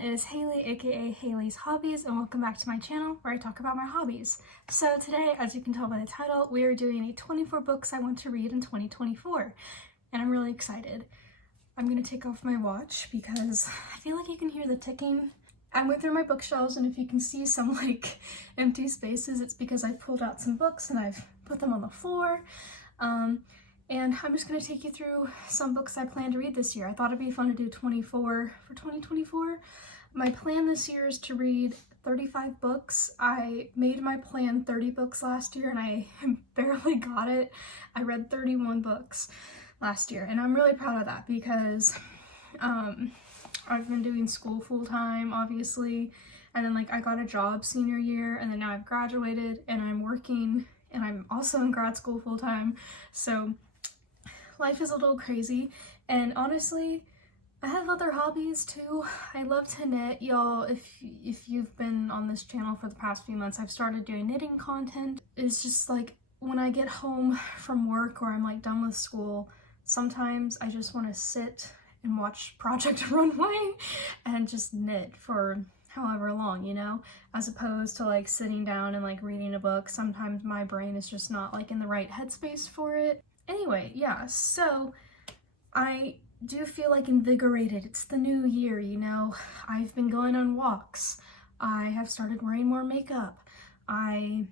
everyone, it is Hailey, aka Hailey's Hobbies, and welcome back to my channel where I talk about my hobbies. So today, as you can tell by the title, we are doing a 24 books I want to read in 2024, and I'm really excited. I'm gonna take off my watch because I feel like you can hear the ticking. I went through my bookshelves, and if you can see some empty spaces, it's because I pulled out some books and I've put them on the floor. And I'm just going to take you through some books I plan to read this year. I thought it'd be fun to do 24 for 2024. My plan this year is to read 35 books. I made my plan 30 books last year and I barely got it. I read 31 books last year and I'm really proud of that because I've been doing school full time, obviously, and then I got a job senior year, and then now I've graduated and I'm working and I'm also in grad school full time. So life is a little crazy, and honestly, I have other hobbies too. I love to knit. Y'all, if you've been on this channel for the past few months, I've started doing knitting content. It's just when I get home from work or I'm done with school, sometimes I just want to sit and watch Project Runway and just knit for however long, you know, as opposed to sitting down and reading a book. Sometimes my brain is just not in the right headspace for it. Anyway, yeah, so I do feel invigorated. It's the new year, you know. I've been going on walks. I have started wearing more makeup. I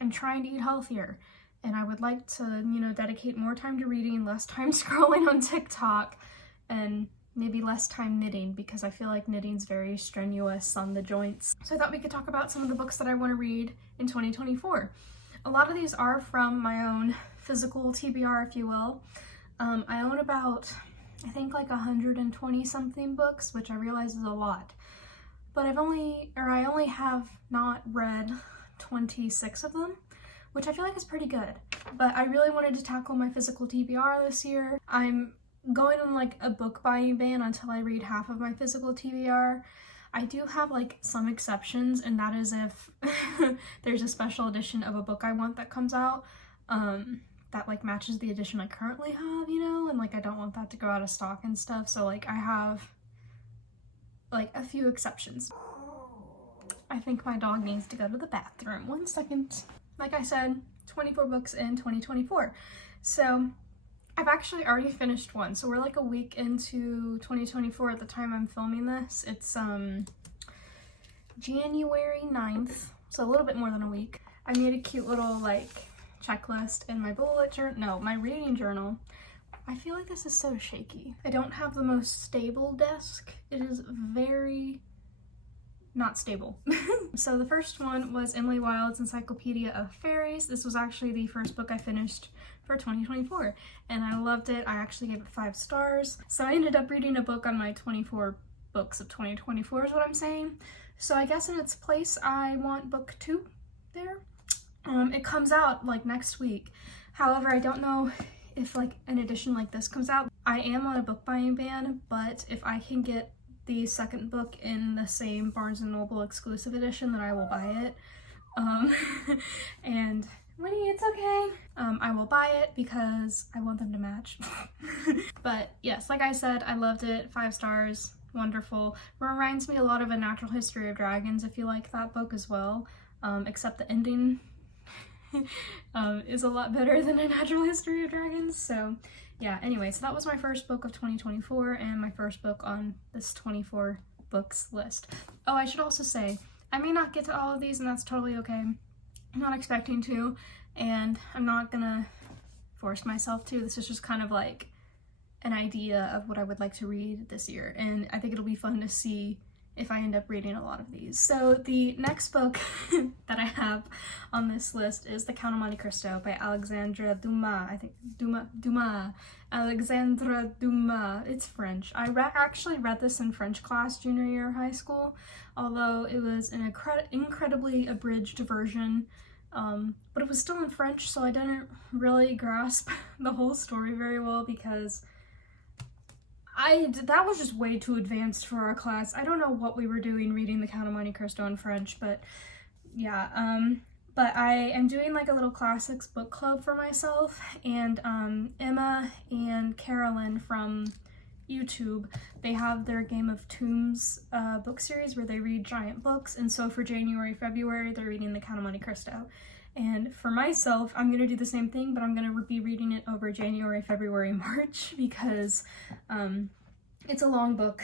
am trying to eat healthier. And I would like to, dedicate more time to reading, less time scrolling on TikTok, and maybe less time knitting because I feel like knitting's very strenuous on the joints. So I thought we could talk about some of the books that I want to read in 2024. A lot of these are from my own physical TBR, if you will. I own about, I think 120 something books, which I realize is a lot. But I only have not read 26 of them, which I feel like is pretty good. But I really wanted to tackle my physical TBR this year. I'm going on a book buying ban until I read half of my physical TBR. I do have some exceptions, and that is if there's a special edition of a book I want that comes out that matches the edition I currently have, you know, and I don't want that to go out of stock and stuff. So I have a few exceptions. I think my dog needs to go to the bathroom. 1 second. Like I said, 24 books in 2024. So I've actually already finished one. So we're a week into 2024 at the time I'm filming this. It's January 9th, so a little bit more than a week. I made a cute little checklist in my my reading journal. I feel like this is so shaky. I don't have the most stable desk. It is very not stable. So the first one was Emily Wilde's Encyclopedia of Fairies. This was actually the first book I finished for 2024 and I loved it. I actually gave it 5 stars. So I ended up reading a book on my 24 books of 2024 is what I'm saying. So I guess in its place I want book 2 there. It comes out next week. However, I don't know if an edition like this comes out. I am on a book buying ban, but if I can get the second book in the same Barnes & Noble exclusive edition, then I will buy it. And Winnie, it's okay. I will buy it because I want them to match. But yes, like I said, I loved it. 5 stars, wonderful. Reminds me a lot of A Natural History of Dragons, if you like that book as well. Except the ending is a lot better than A Natural History of Dragons. So yeah, anyway, so that was my first book of 2024 and my first book on this 24 books list. Oh, I should also say, I may not get to all of these and that's totally okay. I'm not expecting to, and I'm not gonna force myself to. This is just kind of an idea of what I would like to read this year, and I think it'll be fun to see if I end up reading a lot of these. So the next book that I have on this list is The Count of Monte Cristo by Alexandre Dumas. I think Dumas. Alexandre Dumas. It's French. I actually read this in French class junior year of high school, although it was an incredibly abridged version. But it was still in French, so I didn't really grasp the whole story very well because that was just way too advanced for our class. I don't know what we were doing reading The Count of Monte Cristo in French, but yeah, but I am doing a little classics book club for myself, and Emma and Carolyn from YouTube, they have their Game of Tombs book series where they read giant books, and so for January, February, they're reading The Count of Monte Cristo. And for myself, I'm going to do the same thing, but I'm going to be reading it over January, February, March, because it's a long book.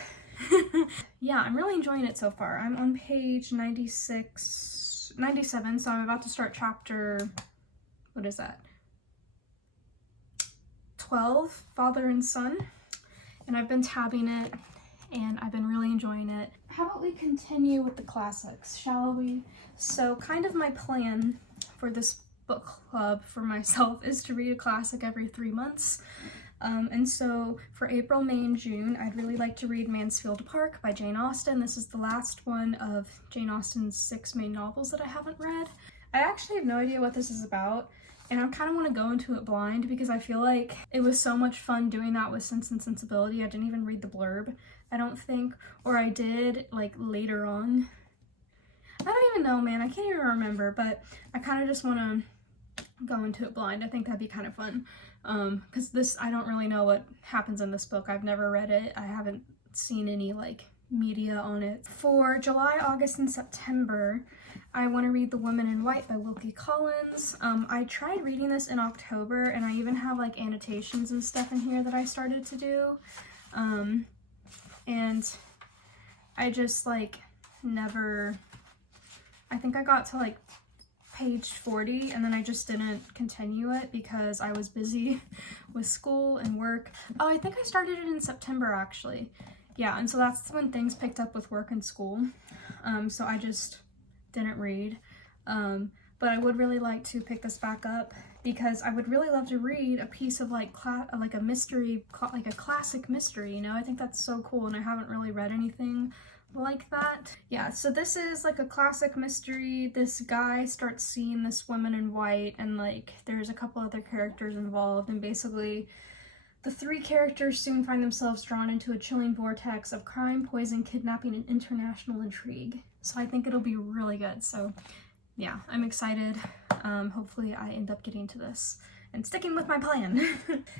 Yeah, I'm really enjoying it so far. I'm on page 97, so I'm about to start chapter, what is that? 12, Father and Son. And I've been tabbing it, and I've been really enjoying it. How about we continue with the classics, shall we? So kind of my plan for this book club for myself is to read a classic every 3 months. And so for April, May, and June, I'd really like to read Mansfield Park by Jane Austen. This is the last one of Jane Austen's 6 main novels that I haven't read. I actually have no idea what this is about, and I kind of want to go into it blind because I feel like it was so much fun doing that with Sense and Sensibility. I didn't even read the blurb, I don't think, or I did like later on. I don't even know, man. I can't even remember, but I kind of just want to go into it blind. I think that'd be kind of fun. Because this, I don't really know what happens in this book. I've never read it. I haven't seen any like media on it. For July, August, and September, I want to read The Woman in White by Wilkie Collins. I tried reading this in October, and I even have like annotations and stuff in here that I started to do. And I just like never, I think I got to like page 40 and then I just didn't continue it because I was busy with school and work. Oh, I think I started it in September actually. Yeah, and so that's when things picked up with work and school. So I just didn't read. But I would really like to pick this back up because I would really love to read a piece of like a mystery, like a classic mystery, you know? I think that's so cool, and I haven't really read anything like that. Yeah, so this is like a classic mystery. This guy starts seeing this woman in white, and like there's a couple other characters involved, and basically the 3 characters soon find themselves drawn into a chilling vortex of crime, poison, kidnapping, and international intrigue. So I think it'll be really good. So yeah, I'm excited. Hopefully I end up getting to this and sticking with my plan.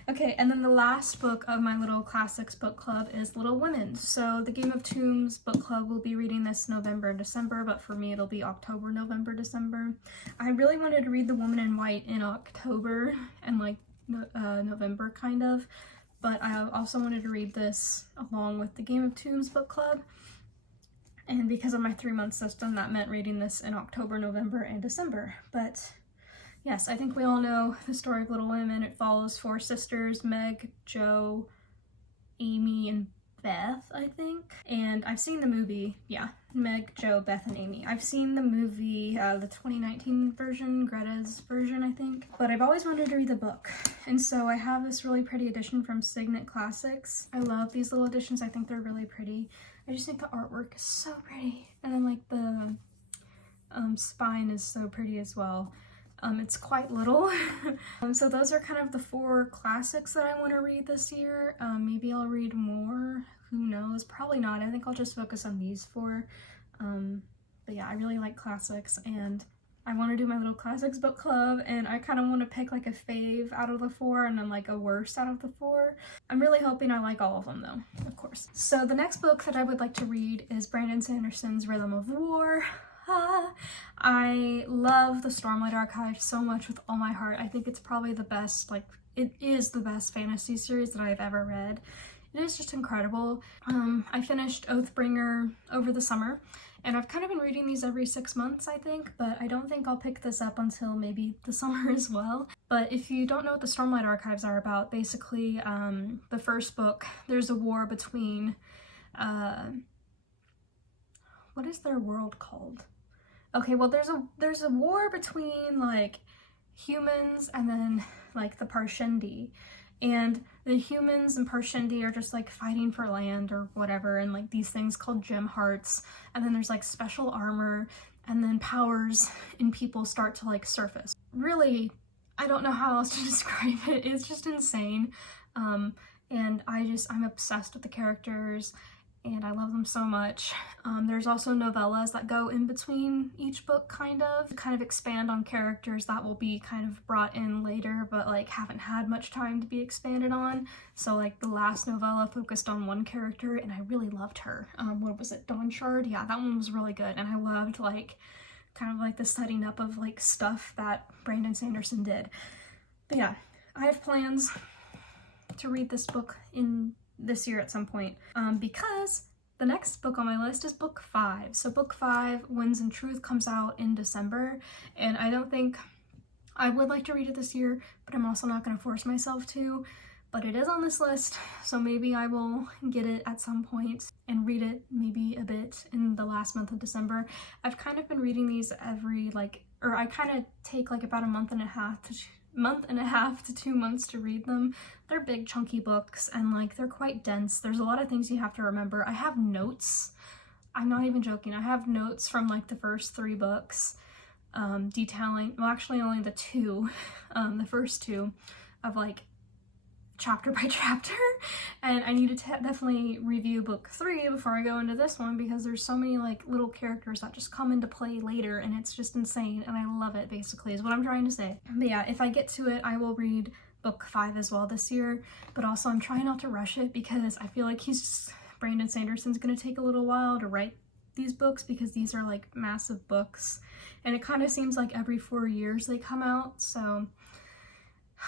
Okay, and then the last book of my little classics book club is Little Women. So the Game of Tombs book club will be reading this November and December, but for me it'll be October, November, December. I really wanted to read The Woman in White in October and like November kind of, but I also wanted to read this along with the Game of Tombs book club. And because of my 3-month system, that meant reading this in October, November, and December. But yes, I think we all know the story of Little Women. It follows 4 sisters, Meg, Jo, Amy, and Beth, I think. And I've seen the movie, yeah, Meg, Jo, Beth, and Amy. I've seen the movie, the 2019 version, Greta's version, I think. But I've always wanted to read the book. And so I have this really pretty edition from Signet Classics. I love these little editions. I think they're really pretty. I just think the artwork is so pretty. And then like the spine is so pretty as well. It's quite little. So those are kind of the 4 classics that I want to read this year. Maybe I'll read more, who knows, probably not. I think I'll just focus on these 4. But yeah, I really like classics, and I want to do my little classics book club, and I kind of want to pick like a fave out of the 4 and then like a worst out of the 4. I'm really hoping I like all of them though, of course. So the next book that I would like to read is Brandon Sanderson's Rhythm of War. I love the Stormlight Archive so much with all my heart. I think it's probably the best, like it is the best fantasy series that I've ever read. It is just incredible. I finished Oathbringer over the summer, and I've kind of been reading these every 6 months, I think, but I don't think I'll pick this up until maybe the summer as well. But if you don't know what the Stormlight Archives are about, basically the first book, there's a war between, what is their world called? Okay, well there's a war between like humans and then like the Parshendi. And the humans and Parshendi are just like fighting for land or whatever, and like these things called gem hearts, and then there's like special armor, and then powers in people start to like surface. Really, I don't know how else to describe it. It's just insane. And I'm obsessed with the characters, and I love them so much. There's also novellas that go in between each book, kind of expand on characters that will be kind of brought in later, but like haven't had much time to be expanded on. So like the last novella focused on one character, and I really loved her. What was it, Dawn Shard? Yeah, that one was really good, and I loved like kind of like the setting up of like stuff that Brandon Sanderson did. But yeah, I have plans to read this book in this year at some point, because the next book on my list is book 5. So book 5, Winds and Truth, comes out in December, and I don't think I would like to read it this year, but I'm also not going to force myself to. But it is on this list, so maybe I will get it at some point and read it maybe a bit in the last month of December. I've kind of been reading these every I kind of take like about a month and a half to 2 months to read them. They're big chunky books, and like they're quite dense. There's a lot of things you have to remember. I have notes. I'm not even joking. I have notes from like the first 3 books detailing, well actually only the first 2 of like chapter by chapter, and I need to definitely review book 3 before I go into this one, because there's so many like little characters that just come into play later, and it's just insane, and I love it, basically is what I'm trying to say. But yeah, if I get to it, I will read book 5 as well this year, but also I'm trying not to rush it, because I feel like Brandon Sanderson's gonna take a little while to write these books, because these are like massive books, and it kind of seems like every 4 years they come out, so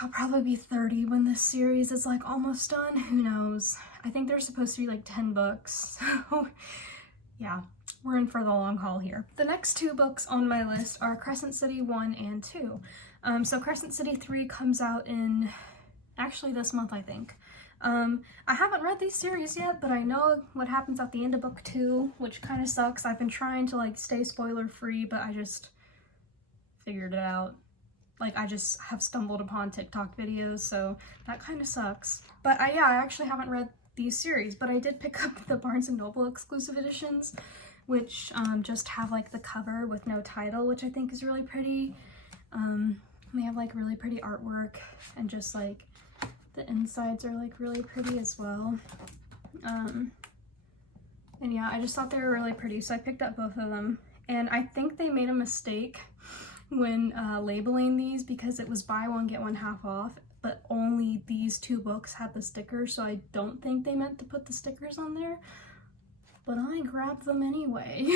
I'll probably be 30 when this series is like almost done. Who knows? I think there's supposed to be like 10 books. So yeah, we're in for the long haul here. The next 2 books on my list are Crescent City 1 and 2. So Crescent City 3 comes out in actually this month, I think. I haven't read these series yet, but I know what happens at the end of book 2, which kind of sucks. I've been trying to like stay spoiler free, but I just figured it out. Like, I just have stumbled upon TikTok videos, so that kind of sucks. But I actually haven't read these series, but I did pick up the Barnes & Noble exclusive editions, which just have like the cover with no title, which I think is really pretty. They have like really pretty artwork, and just like the insides are like really pretty as well. And yeah, I just thought they were really pretty, so I picked up both of them. And I think they made a mistake when labeling these, because it was buy one get one half off, but only these 2 books had the stickers, so I don't think they meant to put the stickers on there, but I grabbed them anyway.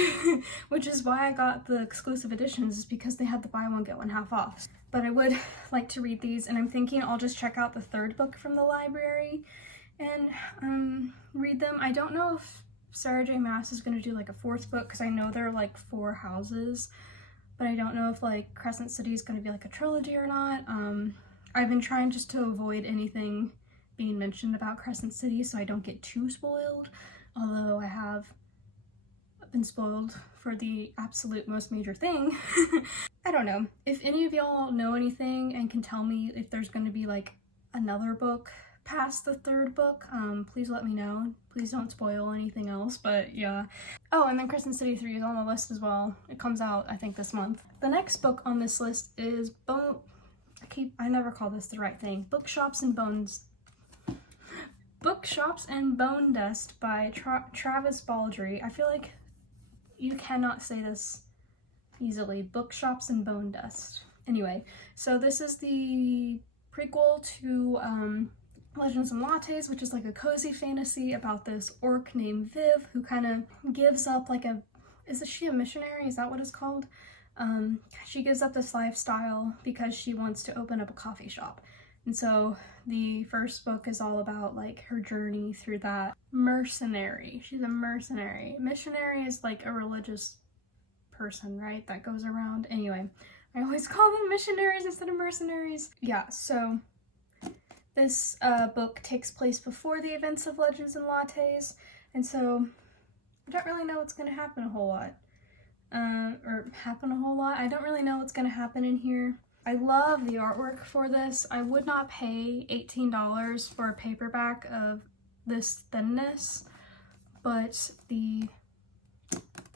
Which is why I got the exclusive editions, is because they had the buy one get one half off. But I would like to read these, and I'm thinking I'll just check out the 3rd book from the library and read them. I don't know if Sarah J Maas is going to do like a 4th book, because I know there are like 4 houses, but I don't know if like Crescent City is going to be like a trilogy or not. I've been trying just to avoid anything being mentioned about Crescent City so I don't get too spoiled, although I have been spoiled for the absolute most major thing. I don't know. If any of y'all know anything and can tell me if there's going to be like another book past the 3rd book, please let me know. Please don't spoil anything else, but yeah. Oh, and then Crescent City 3 is on the list as well. It comes out, I think, this month. The next book on this list is I never call this the right thing. Bookshops and Bone Dust by Travis Baldree. I feel like you cannot say this easily. Bookshops and Bone Dust. Anyway, so this is the prequel to Legends and Lattes, which is like a cozy fantasy about this orc named Viv who kind of gives up like is she a missionary? Is that what it's called? She gives up this lifestyle because she wants to open up a coffee shop. And so the first book is all about like her journey through that. Mercenary. She's a mercenary. Missionary is like a religious person, right? That goes around. Anyway, I always call them missionaries instead of mercenaries. Yeah, so this book takes place before the events of Legends and Lattes, and so I don't really know what's going to happen a whole lot. I don't really know what's going to happen in here. I love the artwork for this. I would not pay $18 for a paperback of this thinness, but the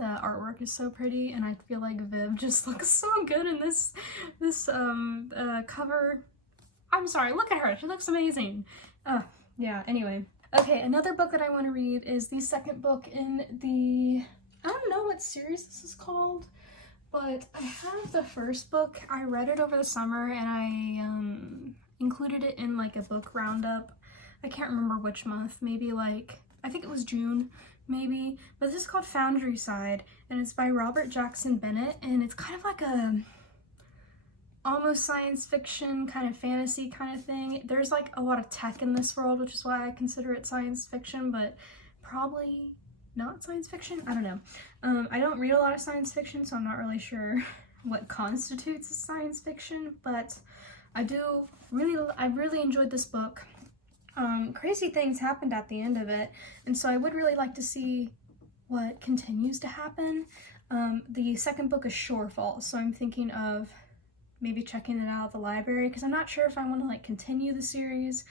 artwork is so pretty, and I feel like Viv just looks so good in this cover. I'm sorry, look at her, she looks amazing. Yeah, anyway. Okay, another book that I want to read is the second book in the, I don't know what series this is called, but I have the first book. I read it over the summer and I included it in like a book roundup. I can't remember which month, maybe like, I think it was June, maybe. But this is called Foundry Side, and it's by Robert Jackson Bennett, and it's kind of like a almost science fiction, kind of fantasy kind of thing. There's like a lot of tech in this world, which is why I consider it science fiction, but probably not science fiction. I don't know. I don't read a lot of science fiction, so I'm not really sure what constitutes as science fiction, but I really enjoyed this book. Crazy things happened at the end of it, and so I would really like to see what continues to happen. The second book is Shorefall, so I'm thinking of maybe checking it out at the library, because I'm not sure if I want to like continue the series,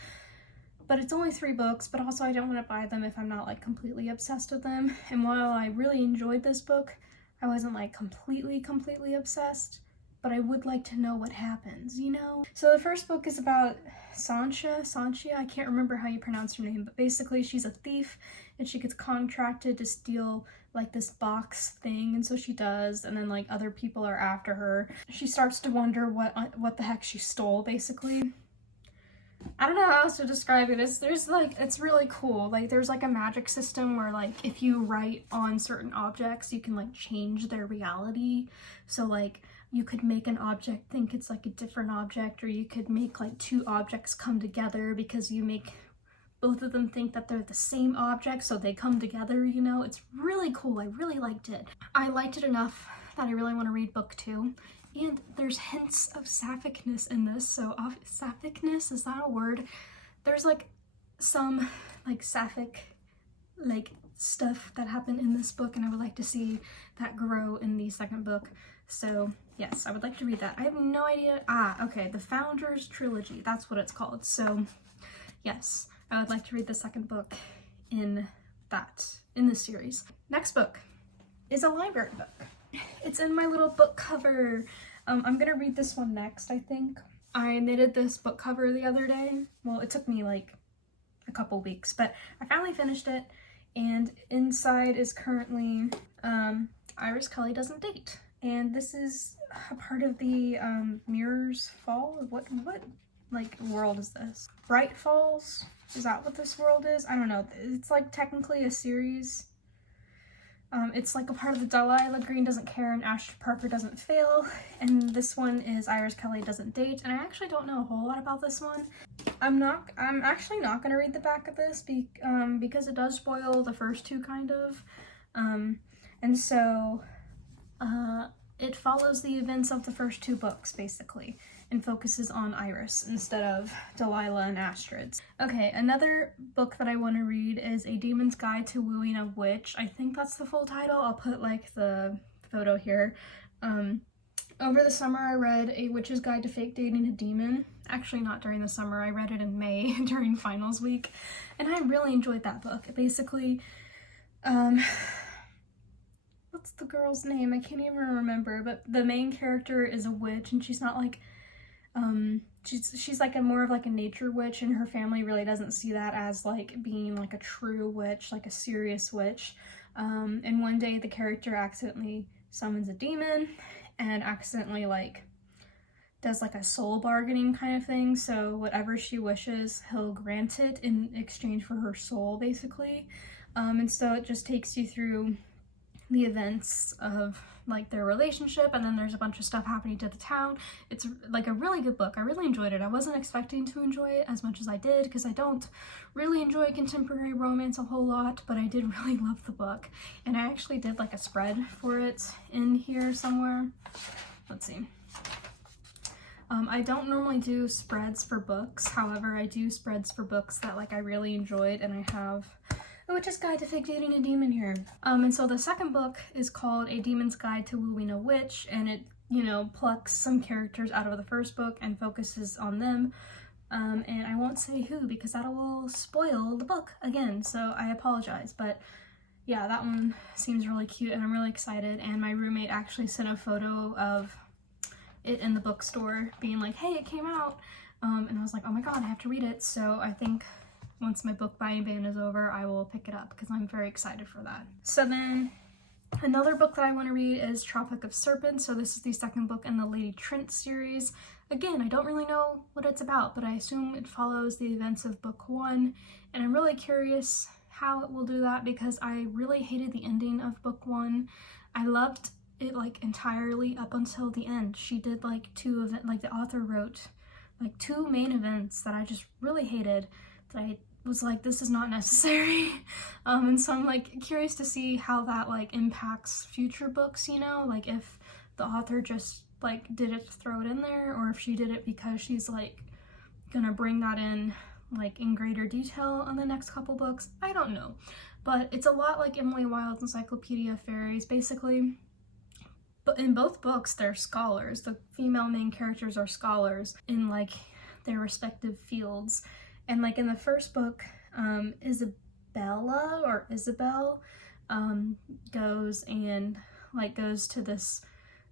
but it's only 3 books, but also I don't want to buy them if I'm not like completely obsessed with them. And while I really enjoyed this book, I wasn't like completely obsessed, but I would like to know what happens, you know? So the first book is about Sanchia, I can't remember how you pronounce her name, but basically she's a thief and she gets contracted to steal like this box thing, and so she does, and then like other people are after her. She starts to wonder what the heck she stole, basically. I don't know how else to describe it. It's really cool. Like there's like a magic system where like if you write on certain objects, you can like change their reality. So like you could make an object think it's like a different object, or you could make like 2 objects come together because you make both of them think that they're the same object, so they come together, you know? It's really cool. I really liked it. I liked it enough that I really want to read book 2. And there's hints of sapphicness in this, so sapphicness, is that a word? There's like some like sapphic like stuff that happened in this book, and I would like to see that grow in the second book. So yes, I would like to read that. I have no idea. Okay, the Founders Trilogy, that's what it's called. So yes, I would like to read the second book in this series. Next book is a library book. It's in my little book cover. I'm gonna read this one next, I think. I knitted this book cover the other day. Well, it took me like a couple weeks, but I finally finished it, and inside is currently Iris Kelly Doesn't Date. And this is a part of the Mirrors Fall? What like world is this? Bright Falls? Is that what this world is? I don't know. It's like technically a series. It's like a part of the Delilah Green Doesn't Care and Ashton Parker Doesn't Fail, and this one is Iris Kelly Doesn't Date, and I actually don't know a whole lot about this one. I'm actually not going to read the back of this because it does spoil the first 2 kind of, and so it follows the events of the first 2 books basically, and focuses on Iris instead of Delilah and Astrid. Okay, another book that I want to read is A Demon's Guide to Wooing a Witch. I think that's the full title. I'll put like the photo here. Over the summer I read A Witch's Guide to Fake Dating a Demon. Actually not during the summer, I read it in May during finals week, and I really enjoyed that book. Basically, what's the girl's name? I can't even remember, but the main character is a witch, and she's not like, she's like more of like a nature witch, and her family really doesn't see that as like being like a true witch, like a serious witch. And one day the character accidentally summons a demon and accidentally like does like a soul bargaining kind of thing, so whatever she wishes, he'll grant it in exchange for her soul, basically. And so it just takes you through the events of like their relationship, and then there's a bunch of stuff happening to the town. It's like a really good book. I really enjoyed it. I wasn't expecting to enjoy it as much as I did, because I don't really enjoy contemporary romance a whole lot, but I did really love the book, and I actually did like a spread for it in here somewhere. Let's see. I don't normally do spreads for books, however I do spreads for books that like I really enjoyed, and I have A Witch's Guide to Fake Dating a Demon here. And so the second book is called A Demon's Guide to Wooing a Witch, and it, you know, plucks some characters out of the first book and focuses on them. And I won't say who because that will spoil the book again, so I apologize. But yeah, that one seems really cute and I'm really excited, and my roommate actually sent a photo of it in the bookstore being like, hey, it came out. And I was like, oh my god, I have to read it. So I think once my book buying ban is over, I will pick it up because I'm very excited for that. So then another book that I want to read is Tropic of Serpents. So this is the second book in the Lady Trent series. Again, I don't really know what it's about, but I assume it follows the events of book 1, and I'm really curious how it will do that because I really hated the ending of book 1. I loved it like entirely up until the end. She did like the author wrote like 2 main events that I just really hated, that I was like, this is not necessary. And so I'm like curious to see how that like impacts future books, you know, like if the author just like did it to throw it in there, or if she did it because she's like gonna bring that in like in greater detail on the next couple books. I don't know, but it's a lot like Emily Wilde's Encyclopedia of Fairies basically. But in both books, they're scholars. The female main characters are scholars in like their respective fields. And like in the first book, Isabel goes to this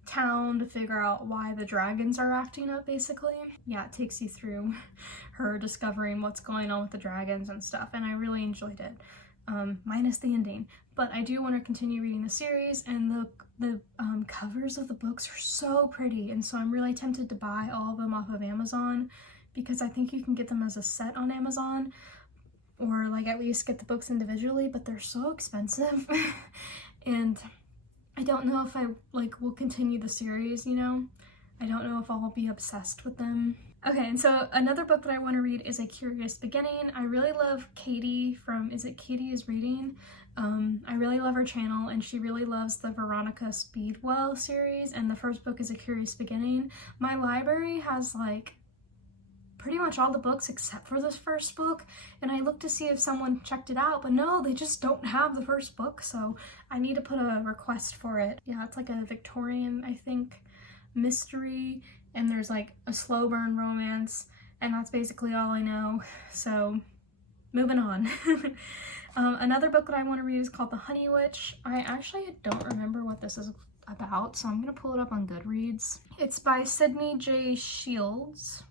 town to figure out why the dragons are acting up basically. Yeah, it takes you through her discovering what's going on with the dragons and stuff, and I really enjoyed it. Minus the ending. But I do want to continue reading the series, and the covers of the books are so pretty, and so I'm really tempted to buy all of them off of Amazon because I think you can get them as a set on Amazon, or like at least get the books individually, but they're so expensive. And I don't know if I like will continue the series, you know? I don't know if I'll be obsessed with them. Okay, and so another book that I want to read is A Curious Beginning. I really love Katie from, is it Katie is Reading? I really love her channel, and she really loves the Veronica Speedwell series, and the first book is A Curious Beginning. My library has like pretty much all the books except for this first book, and I looked to see if someone checked it out, but no, they just don't have the first book, so I need to put a request for it. Yeah, it's like a Victorian, I think, mystery, and there's like a slow burn romance, and that's basically all I know, so moving on. Another book that I want to read is called The Honey Witch. I actually don't remember what this is about, so I'm gonna pull it up on Goodreads. It's by Sydney J. Shields,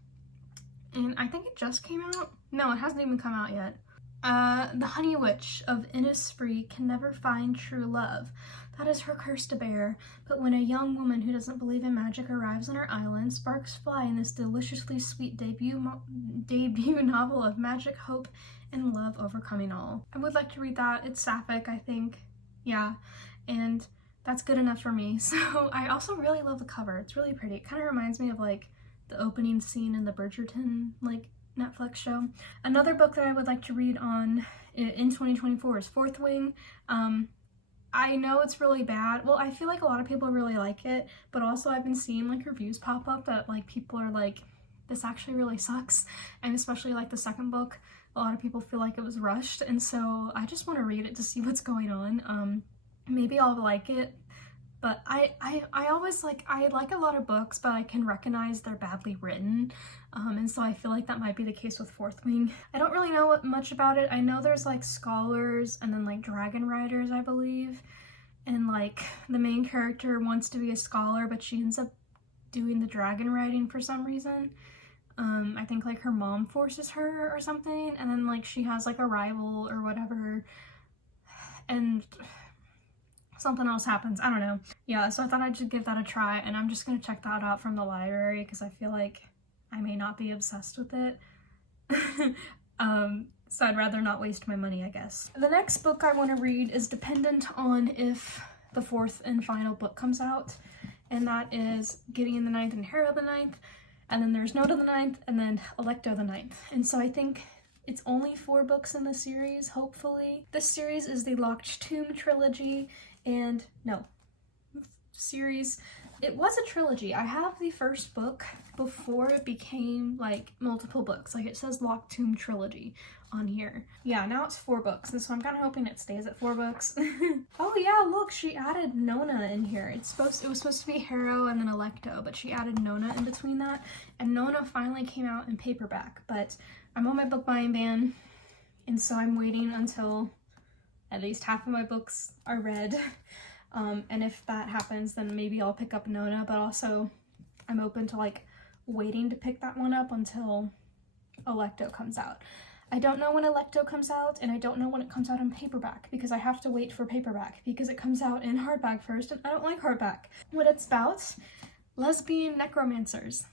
and I think it just came out. No, it hasn't even come out yet. The Honey Witch of Innisfree can never find true love. That is her curse to bear. But when a young woman who doesn't believe in magic arrives on her island, sparks fly in this deliciously sweet debut novel of magic, hope, and love overcoming all. I would like to read that. It's sapphic, I think. Yeah, and that's good enough for me. So I also really love the cover. It's really pretty. It kind of reminds me of like the opening scene in the Bridgerton like Netflix show. Another book that I would like to read in 2024 is Fourth Wing. I know it's really bad. Well, I feel like a lot of people really like it, but also I've been seeing like reviews pop up that like people are like, this actually really sucks. And especially like the second book, a lot of people feel like it was rushed, and so I just want to read it to see what's going on. Maybe I'll like it, but I always like, I like a lot of books, but I can recognize they're badly written, and so I feel like that might be the case with Fourth Wing. I don't really know much about it. I know there's like scholars and then like dragon riders, I believe, and like the main character wants to be a scholar, but she ends up doing the dragon riding for some reason. I think like her mom forces her or something, and then like she has like a rival or whatever, and something else happens. I don't know. Yeah, so I thought I'd just give that a try, and I'm just gonna check that out from the library because I feel like I may not be obsessed with it. So I'd rather not waste my money, I guess. The next book I want to read is dependent on if the fourth and final book comes out, and that is Gideon the Ninth and Hera the Ninth, and then there's Noda the Ninth, and then Alecto the Ninth. And so I think it's only 4 books in the series, hopefully. This series is the Locked Tomb trilogy, and no, series. It was a trilogy. I have the first book before it became like multiple books. Like it says Locked Tomb trilogy on here. Yeah, now it's 4 books, and so I'm kind of hoping it stays at 4 books. Oh yeah, look, she added Nona in here. It was supposed to be Harrow and then Alecto, but she added Nona in between that, and Nona finally came out in paperback, but I'm on my book buying ban, and so I'm waiting until at least half of my books are read. And if that happens, then maybe I'll pick up Nona, but also I'm open to like waiting to pick that one up until Alecto comes out. I don't know when Electo comes out, and I don't know when it comes out in paperback, because I have to wait for paperback, because it comes out in hardback first, and I don't like hardback. What it's about? Lesbian necromancers.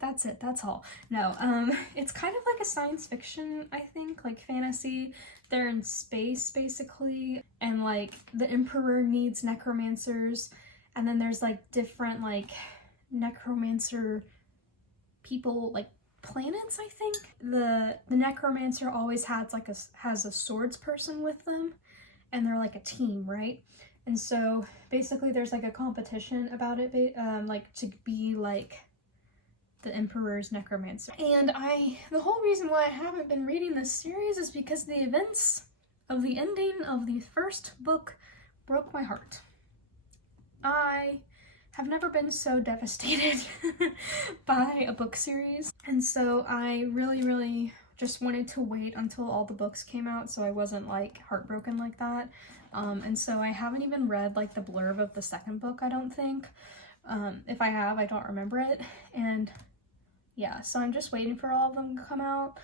That's it, that's all. No, it's kind of like a science fiction, I think, like fantasy. They're in space, basically, and like the Emperor needs necromancers, and then there's like different like necromancer people, like planets, I think. The necromancer always has a swords person with them, and they're like a team, right? And so basically there's like a competition about it, like to be like the Emperor's necromancer. And the whole reason why I haven't been reading this series is because the events of the ending of the first book broke my heart. I have never been so devastated by a book series, and so I really just wanted to wait until all the books came out so I wasn't like heartbroken like that. And so I haven't even read like the blurb of the second book, I don't think. If I have, I don't remember it. And yeah, so I'm just waiting for all of them to come out.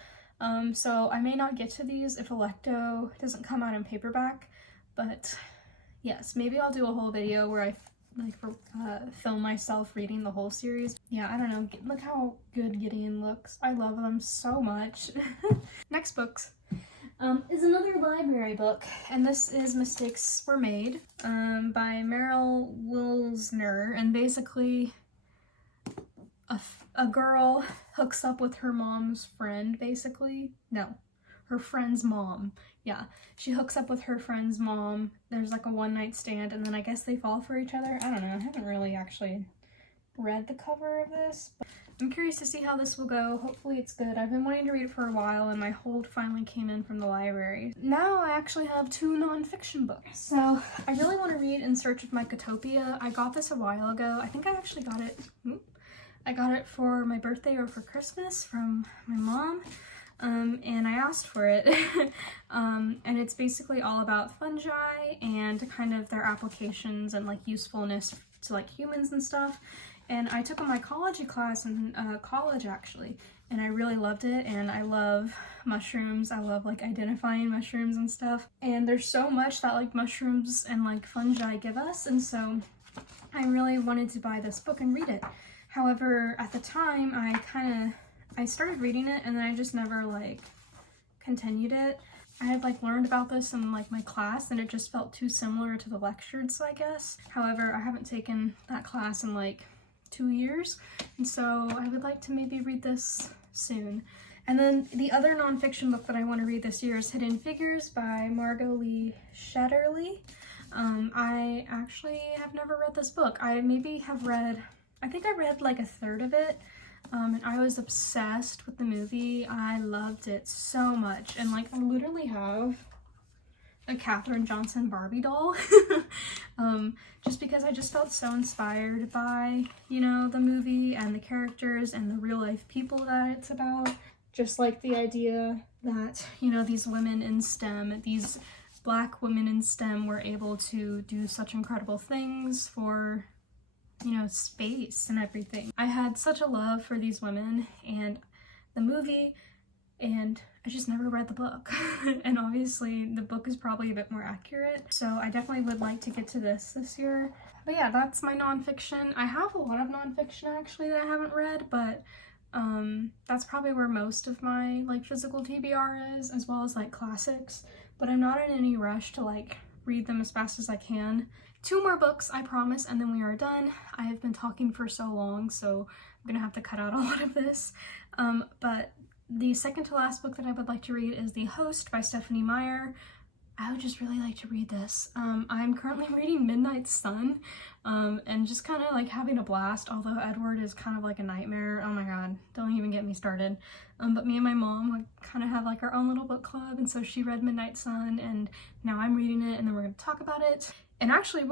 So I may not get to these if Electo doesn't come out in paperback, but yes, maybe I'll do a whole video where I film myself reading the whole series. Yeah, I don't know, look how good Gideon looks. I love them so much. Next books is another library book, and this is Mistakes Were Made by Meryl Wilsner, and basically a girl hooks up with her mom's friend, basically. No, her friend's mom. Yeah, she hooks up with her friend's mom. There's like a one-night stand, and then I guess they fall for each other. I don't know, I haven't really actually read the cover of this, but I'm curious to see how this will go. Hopefully it's good. I've been wanting to read it for a while, and my hold finally came in from the library. Now I actually have 2 nonfiction books. So I really want to read In Search of My Cotopia. I got this a while ago. I think I actually got it. I got it for my birthday or for Christmas from my mom, and I asked for it. And it's basically all about fungi and kind of their applications and like usefulness to like humans and stuff. And I took a mycology class in college actually, and I really loved it, and I love mushrooms. I love like identifying mushrooms and stuff, and there's so much that like mushrooms and like fungi give us, and so I really wanted to buy this book and read it. However, at the time, I started reading it, and then I just never like continued it. I had like learned about this in like my class, and it just felt too similar to the lectures, I guess. However, I haven't taken that class in like 2 years, and so I would like to maybe read this soon. And then the other nonfiction book that I want to read this year is Hidden Figures by Margot Lee Shetterly. I actually have never read this book. I think I read like a third of it, and I was obsessed with the movie. I loved it so much, and like I literally have a Katherine Johnson Barbie doll, just because I just felt so inspired by, you know, the movie and the characters and the real life people that it's about. Just like the idea that, you know, these women in STEM, these Black women in STEM were able to do such incredible things for, you know, space and everything. I had such a love for these women and the movie, and I just never read the book. And obviously the book is probably a bit more accurate, so I definitely would like to get to this year. But yeah, that's my nonfiction. I have a lot of nonfiction actually that I haven't read, but that's probably where most of my like physical TBR is, as well as like classics, but I'm not in any rush to like read them as fast as I can. 2 more books, I promise, and then we are done. I have been talking for so long, so I'm gonna have to cut out a lot of this. But the second to last book that I would like to read is The Host by Stephanie Meyer. I would just really like to read this. I'm currently reading Midnight Sun, and just kind of like having a blast, although Edward is kind of like a nightmare. Oh my god, don't even get me started. But me and my mom kind of have like our own little book club, and so she read Midnight Sun, and now I'm reading it, and then we're going to talk about it. And actually,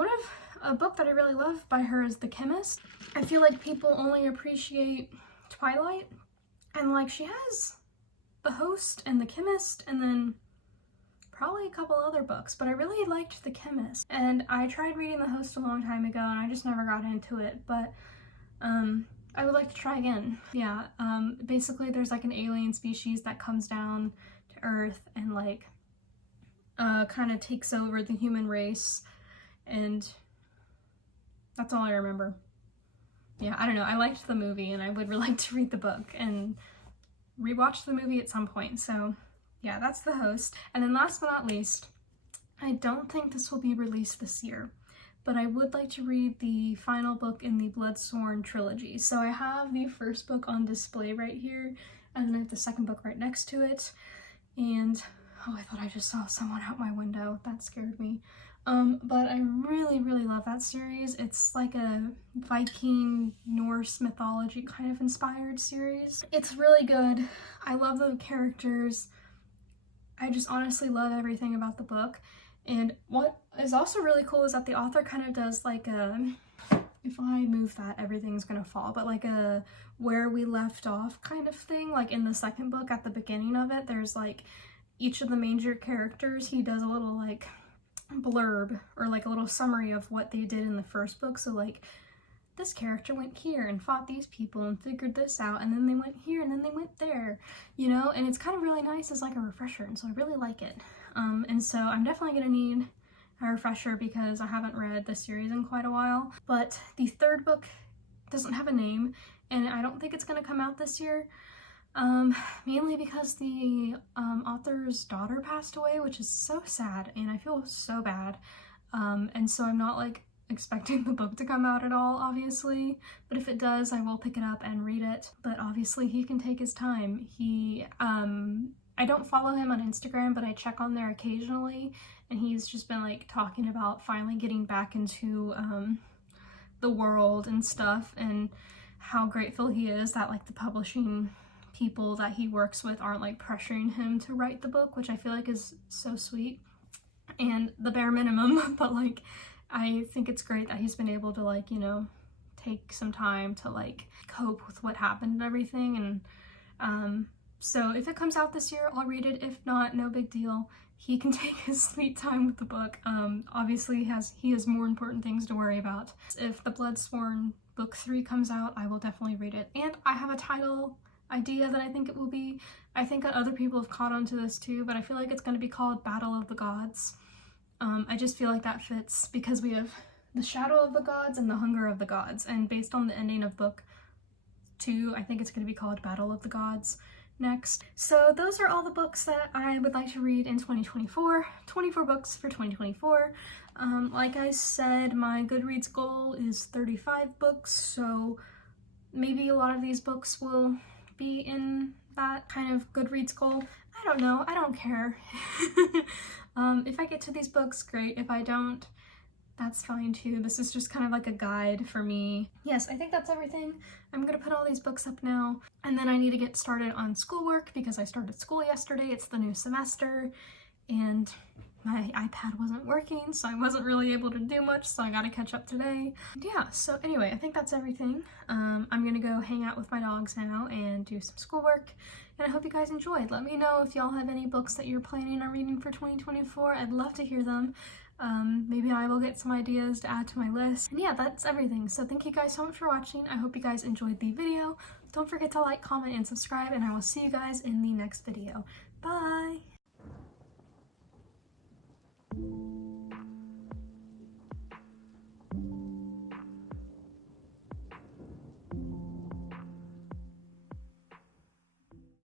a book that I really love by her is The Chemist. I feel like people only appreciate Twilight, and like she has The Host and The Chemist, and then probably a couple other books, but I really liked The Chemist. And I tried reading The Host a long time ago, and I just never got into it, but I would like to try again. Yeah, basically there's like an alien species that comes down Earth and like kind of takes over the human race, and that's all I remember. Yeah, I don't know. I liked the movie and I would really like to read the book and rewatch the movie at some point. So yeah, that's The Host. And then last but not least, I don't think this will be released this year, but I would like to read the final book in the Bloodsworn trilogy. So I have the first book on display right here, and then I have the second book right next to it. And oh, I thought I just saw someone out my window. That scared me. But I really, really love that series. It's like a Viking, Norse mythology kind of inspired series. It's really good. I love the characters. I just honestly love everything about the book. And what is also really cool is that the author kind of does like a, if I move that, everything's gonna fall, but like a where we left off kind of thing. Like in the second book, at the beginning of it, there's like each of the major characters, he does a little like blurb or like a little summary of what they did in the first book. So like, this character went here and fought these people and figured this out, and then they went here and then they went there, you know, and it's kind of really nice as like a refresher, and so I really like it. And so I'm definitely gonna need a refresher because I haven't read the series in quite a while. But the third book doesn't have a name, and I don't think it's gonna come out this year, mainly because the author's daughter passed away, which is so sad, and I feel so bad. And so I'm not like expecting the book to come out at all, obviously, but if it does, I will pick it up and read it. But obviously he can take his time. I don't follow him on Instagram, but I check on there occasionally, and he's just been like talking about finally getting back into the world and stuff, and how grateful he is that like the publishing people that he works with aren't like pressuring him to write the book, which I feel like is so sweet and the bare minimum. But like, I think it's great that he's been able to like, you know, take some time to like cope with what happened and everything. And so if it comes out this year, I'll read it. If not, no big deal. He can take his sweet time with the book. Obviously he has more important things to worry about. If the Bloodsworn book 3 comes out, I will definitely read it. And I have a title idea that I think it will be. I think other people have caught on to this too, but I feel like it's going to be called Battle of the Gods. I just feel like that fits because we have the Shadow of the Gods and the Hunger of the Gods, and based on the ending of book 2, I think it's going to be called Battle of the Gods next. So those are all the books that I would like to read in 2024. 24 books for 2024. Like I said, my Goodreads goal is 35 books, so maybe a lot of these books will be in that kind of Goodreads goal. I don't know, I don't care. If I get to these books, great. If I don't, that's fine too. This is just kind of like a guide for me. Yes, I think that's everything. I'm gonna put all these books up now, and then I need to get started on schoolwork because I started school yesterday. It's the new semester, and my iPad wasn't working, so I wasn't really able to do much, so I gotta catch up today. Yeah, so anyway, I think that's everything. I'm gonna go hang out with my dogs now and do some schoolwork, and I hope you guys enjoyed. Let me know if y'all have any books that you're planning on reading for 2024. I'd love to hear them. Maybe I will get some ideas to add to my list. And yeah, that's everything. So thank you guys so much for watching. I hope you guys enjoyed the video. Don't forget to like, comment, and subscribe, and I will see you guys in the next video. Bye!